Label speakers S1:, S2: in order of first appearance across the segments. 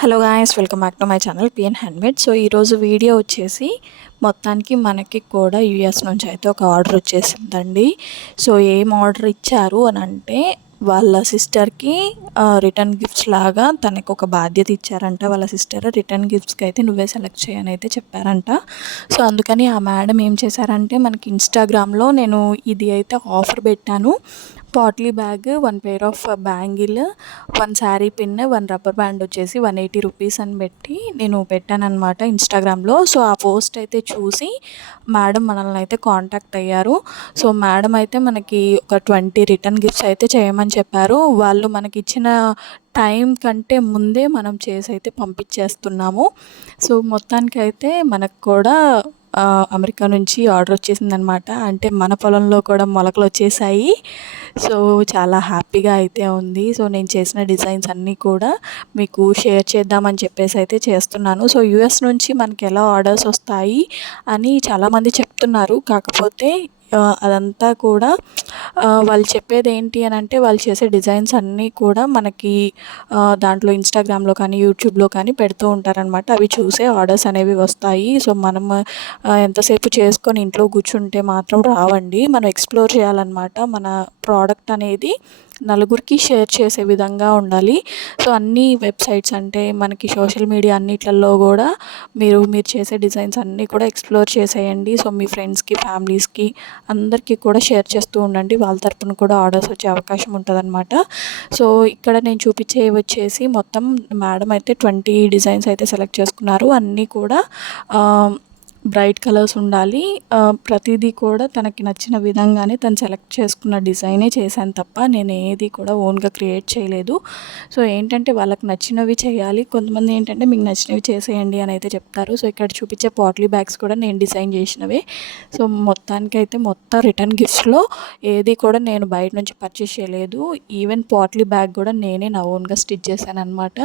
S1: Hello guys welcome back to my channel PN handmade so ఈరోజు video వచ్చేసి మొత్తానికి మనకి కూడా యూఎస్ నుంచి అయితే ఒక ఆర్డర్ వచ్చేసిందండి. సో ఏం ఆర్డర్ ఇచ్చారు అని అంటే వాళ్ళ సిస్టర్కి రిటర్న్ గిఫ్ట్స్ లాగా తనకు ఒక బాధ్యత ఇచ్చారంట. వాళ్ళ సిస్టర్ రిటర్న్ గిఫ్ట్స్కి అయితే నువ్వే సెలెక్ట్ చేయని అయితే చెప్పారంట. సో అందుకని ఆ మేడం ఏం చేశారంటే మనకి ఇన్స్టాగ్రామ్లో నేను ఇది అయితే ఆఫర్ పెట్టాను. Potli bag one pair of bangle one sari pin one rubber band వచ్చేసి వన్ ఎయిటీ రూపీస్ అని పెట్టి నేను పెట్టాను అనమాట ఇన్స్టాగ్రామ్లో. సో ఆ పోస్ట్ అయితే చూసి మేడం మనల్ని అయితే కాంటాక్ట్ అయ్యారు. సో మేడం అయితే మనకి ఒక ట్వంటీ రిటర్న్ గిఫ్ట్స్ అయితే చేయమని చెప్పారు. వాళ్ళు మనకి ఇచ్చిన టైం కంటే ముందే మనం చేసి అయితే పంపించేస్తున్నాము. సో మొత్తానికి అయితే మనకు కూడా అమెరికా నుంచి ఆర్డర్ వచ్చేసిందనమాట అంటే మన పొలంలో కూడా మొలకలు వచ్చేసాయి. సో చాలా హ్యాపీగా అయితే ఉంది. సో నేను చేసిన డిజైన్స్ అన్నీ కూడా మీకు షేర్ చేద్దామని చెప్పేసి అయితే చేస్తున్నాను. సో యూఎస్ నుంచి మనకి ఎలా ఆర్డర్స్ వస్తాయి అని చాలామంది చెప్తున్నారు. కాకపోతే అదంతా కూడా వాళ్ళు చెప్పేది ఏంటి అని అంటే వాళ్ళు చేసే డిజైన్స్ అన్నీ కూడా మనకి దాంట్లో ఇన్స్టాగ్రామ్లో కానీ యూట్యూబ్లో కానీ పెడుతూ ఉంటారనమాట అవి చూసే ఆర్డర్స్ అనేవి వస్తాయి. సో మనం ఎంతసేపు చేసుకొని ఇంట్లో కూర్చుంటే మాత్రం రావండి. మనం ఎక్స్ప్లోర్ చేయాలన్నమాట. మన ప్రోడక్ట్ అనేది నలుగురికి షేర్ చేసే విధంగా ఉండాలి. సో అన్ని వెబ్సైట్స్ అంటే మనకి సోషల్ మీడియా అన్నిట్లలో కూడా మీరు మీరు చేసే డిజైన్స్ అన్నీ కూడా ఎక్స్ప్లోర్ చేసేయండి. సో మీ ఫ్రెండ్స్కి ఫ్యామిలీస్కి అందరికీ కూడా షేర్ చేస్తూ ఉండండి. వాళ్ళ తరపున కూడా ఆర్డర్స్ వచ్చే అవకాశం ఉంటుందన్నమాట. సో ఇక్కడ నేను చూపించే వచ్చేసి మొత్తం మేడం అయితే ట్వంటీ డిజైన్స్ అయితే సెలెక్ట్ చేసుకున్నారు. అన్నీ కూడా బ్రైట్ కలర్స్ ఉండాలి. ప్రతిదీ కూడా తనకి నచ్చిన విధంగానే తను సెలెక్ట్ చేసుకున్న డిజైనే చేశాను తప్ప నేను ఏది కూడా ఓన్గా క్రియేట్ చేయలేదు. సో ఏంటంటే వాళ్ళకి నచ్చినవి చేయాలి. కొంతమంది ఏంటంటే మీకు నచ్చినవి చేసేయండి అని అయితే చెప్తారు. సో ఇక్కడ చూపించే పాట్లీ బ్యాగ్స్ కూడా నేను డిజైన్ చేసినవే. సో మొత్తానికి అయితే మొత్తం రిటర్న్ గిఫ్ట్స్లో ఏది కూడా నేను బయట నుంచి పర్చేస్ చేయలేదు. ఈవెన్ పాట్లీ బ్యాగ్ కూడా నేనే నా ఓన్గా స్టిచ్ చేశాను అనమాట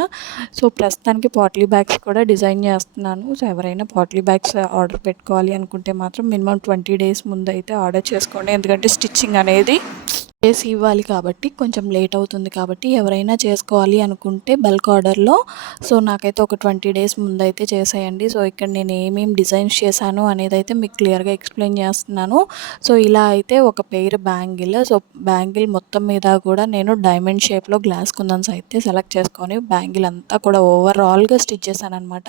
S1: సో ప్రస్తుతానికి పాట్లీ బ్యాగ్స్ కూడా డిజైన్ చేస్తున్నాను. సో ఎవరైనా పాట్లీ బ్యాగ్స్ ఆర్డర్ ఆర్డర్ పెట్టుకోవాలి అనుకుంటే మాత్రం మినిమం ట్వంటీ డేస్ ముందు అయితే ఆర్డర్ చేసుకోండి. ఎందుకంటే స్టిచ్చింగ్ అనేది చేసి ఇవ్వాలి కాబట్టి కొంచెం లేట్ అవుతుంది కాబట్టి ఎవరైనా చేసుకోవాలి అనుకుంటే బల్క్ ఆర్డర్లో. సో నాకైతే ఒక ట్వంటీ డేస్ ముందైతే చేసేయండి. సో ఇక్కడ నేను ఏమేమి డిజైన్స్ చేశాను అనేది అయితే మీకు క్లియర్గా ఎక్స్ప్లెయిన్ చేస్తున్నాను. సో ఇలా అయితే ఒక పెయిర్ బ్యాంగిల్. సో బ్యాంగిల్ మొత్తం మీద కూడా నేను డైమండ్ షేప్లో గ్లాస్ కుందన్స్ అయితే సెలెక్ట్ చేసుకొని బ్యాంగిల్ అంతా కూడా ఓవరాల్గా స్టిచ్ చేశాను అనమాట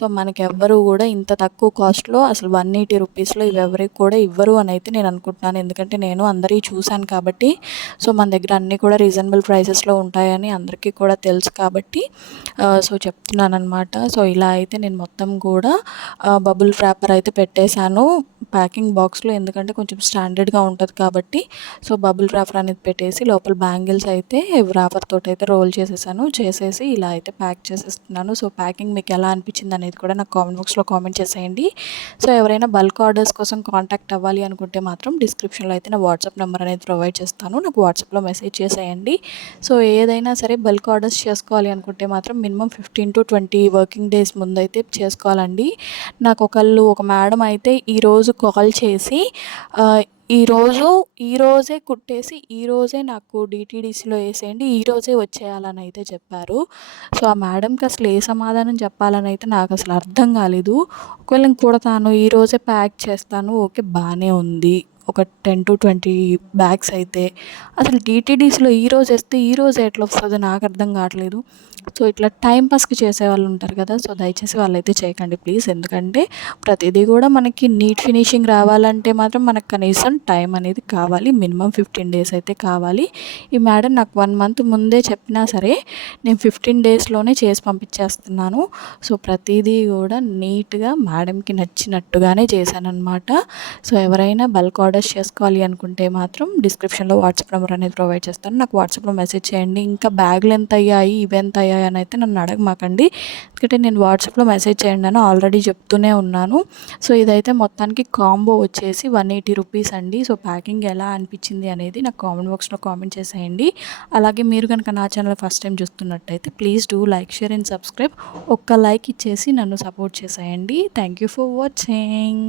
S1: సో మనకి ఎవ్వరు కూడా ఇంత తక్కువ కాస్ట్లో అసలు వన్ ఎయిటీ రూపీస్లో ఇవి ఎవరికి కూడా ఇవ్వరు అని అయితే నేను అనుకుంటున్నాను. ఎందుకంటే నేను అందరికీ చూశాను కాబట్టి కాబట్టి సో మన దగ్గర అన్నీ కూడా రీజనబుల్ ప్రైసెస్లో ఉంటాయని అందరికీ కూడా తెలుసు కాబట్టి సో చెప్తున్నాను అనమాట సో ఇలా అయితే నేను మొత్తం కూడా బబుల్ ర్యాపర్ అయితే పెట్టేశాను. ప్యాకింగ్ బాక్స్లో ఎందుకంటే కొంచెం స్టాండర్డ్గా ఉంటుంది కాబట్టి సో బబుల్ ర్యాపర్ అనేది పెట్టేసి లోపల బ్యాంగిల్స్ అయితే ర్యాపర్ తోటి అయితే రోల్ చేసేసాను. చేసేసి ఇలా అయితే ప్యాక్ చేసేస్తున్నాను. సో ప్యాకింగ్ మీకు ఎలా అనిపించింది అనేది కూడా నాకు కామెంట్ బాక్స్లో కామెంట్ చేసేయండి. సో ఎవరైనా బల్క్ ఆర్డర్స్ కోసం కాంటాక్ట్ అవ్వాలి అనుకుంటే మాత్రం డిస్క్రిప్షన్లో అయితే నా వాట్సాప్ నెంబర్ అనేది ప్రొవైడ్ చేస్తాను. నాకు వాట్సాప్లో మెసేజ్ చేసేయండి. సో ఏదైనా సరే బల్క్ ఆర్డర్స్ చేసుకోవాలి అనుకుంటే మాత్రం minimum fifteen to twenty working days ముందైతే చేసుకోవాలండి. నాకు ఒకళ్ళు ఒక మేడం అయితే ఈరోజు కాల్ చేసి ఈరోజు ఈరోజే కుట్టేసి ఈరోజే నాకు డిటీడీసీలో వేసేయండి ఈరోజే వచ్చేయాలని అయితే చెప్పారు. సో ఆ మేడంకి అసలు ఏ సమాధానం చెప్పాలని అయితే నాకు అసలు అర్థం కాలేదు. ఒకవేళ నేను కుడతాను ఈరోజే ప్యాక్ చేస్తాను ఓకే బాగానే ఉంది. ఒక టెన్ టు ట్వంటీ బ్యాగ్స్ అయితే. అసలు టీటీడీస్లో రోజు వేస్తే రోజు ఎట్లా వస్తుందో నాకు అర్థం కావట్లేదు. సో ఇట్లా టైం పాస్కి చేసే వాళ్ళు ఉంటారు కదా సో దయచేసి వాళ్ళైతే చేయకండి ప్లీజ్. ఎందుకంటే ప్రతిదీ కూడా మనకి నీట్ ఫినిషింగ్ రావాలంటే మాత్రం మనకు కనీసం టైం అనేది కావాలి. మినిమం ఫిఫ్టీన్ డేస్ అయితే కావాలి. ఈ మేడం నాకు వన్ మంత్ ముందే చెప్పినా సరే నేను ఫిఫ్టీన్ డేస్లోనే చేసి పంపించేస్తున్నాను. సో ప్రతిదీ కూడా నీట్గా మేడంకి నచ్చినట్టుగానే చేశాను సో ఎవరైనా బల్క్ ఆర్డర్ ఆర్డర్స్ చేసుకోవాలి అనుకుంటే మాత్రం డిస్క్రిప్షన్లో వాట్సాప్ నెంబర్ అనేది ప్రొవైడ్ చేస్తాను. నాకు వాట్సాప్లో మెసేజ్ చేయండి. ఇంకా బ్యాగులు ఎంత అయ్యాయి? ఇవి ఎంత అయ్యాయి? అని అయితే నన్ను అడగమాకండి ఎందుకంటే నేను వాట్సాప్లో మెసేజ్ చేయండి అని ఆల్రెడీ చెప్తూనే ఉన్నాను. సో ఇదైతే మొత్తానికి కాంబో వచ్చేసి వన్ ఎయిటీ రూపీస్ అండి. సో ప్యాకింగ్ ఎలా అనిపించింది అనేది నాకు కామెంట్ బాక్స్లో కామెంట్ చేసేయండి. అలాగే మీరు కనుక నా ఛానల్ ఫస్ట్ టైం చూస్తున్నట్టయితే please do like share and subscribe. ఒక్క లైక్ ఇచ్చేసి నన్ను సపోర్ట్ చేసేయండి. Thank you for watching.